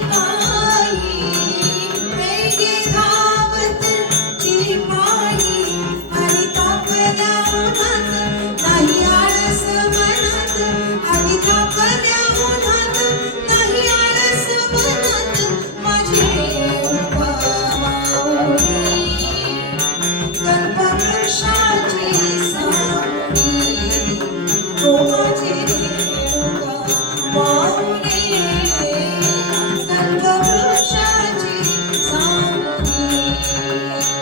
Bye. Música